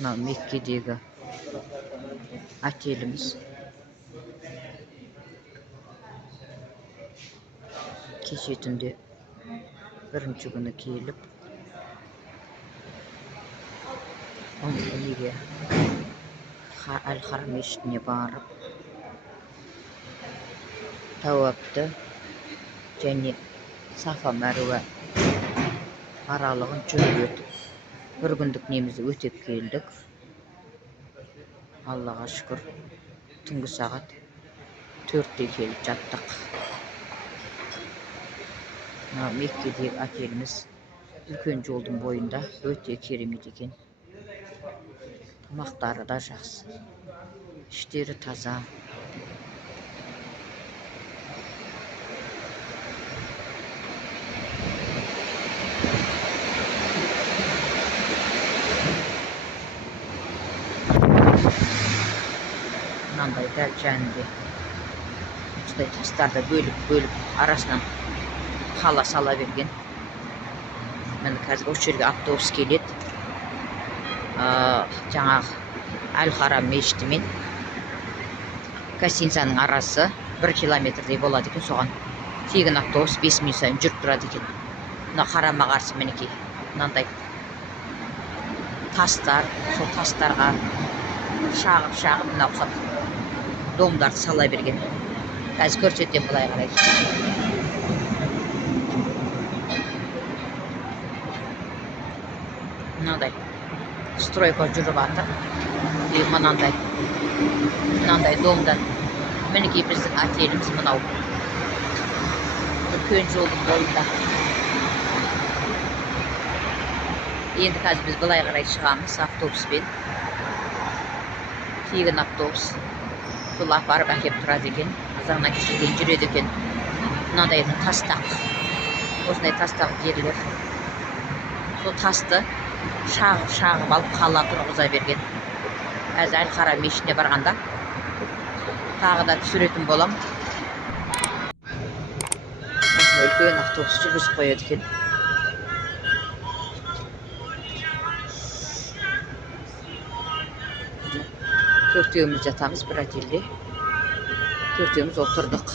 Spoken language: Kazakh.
Мына Меккедегі отеліміз. Кеше түнде бірінші күні келіп, неге Әл-Харам мешітіне барып, тауапты және Сафа Мәруә аралығын жүріп өтіп, бір күндік немізді өтеп келдік. Аллаға шүкір, түнгі сағат 4-те келіп жаттық. Меккедегі отеліміз үлкен жолдың бойында, өте керемет екен. Тамақтары да жақсы, іштері таза. Мынандай дәл жанында осындай тастарды бөліп арасынан қала сала берген. Міне қазір осы жерге автобус келеді. Жаңағы Әл-Харам мешіті мен гостиницаның арасы 1 километрдей болады екен. Соған тегін автобус 5 минут сайын жүріп тұрады екен. Мына қарама қарсы мінекей мынандай тастар, сол тастарға шағып мына ұқсап домдарды сала берген. Қазір көрсетем, былай қарайды. Мынандай стройка жүріп атыр. Мынандай домдан. Мінекей біздің отеліміз мынау. Үлкен жолдың бойында. Енді қазір біз былай қарай шығамыз автобуспен. Тегін автобус. Сол апарып әкеп тұрады екен. Азағына кешеден жүреді екен. Мынандай тастақ. Осындай тастақ жерлер. Сол тасты шағып алып қала тұрғыза берген. Қазір Әл-Харам мешітіне барғанда тағы да түсіретін болам. Үлкен автобус жүргізіп қояды екен. Төртеуміз жатамыз бір отельде. Төртеуміз отырдық.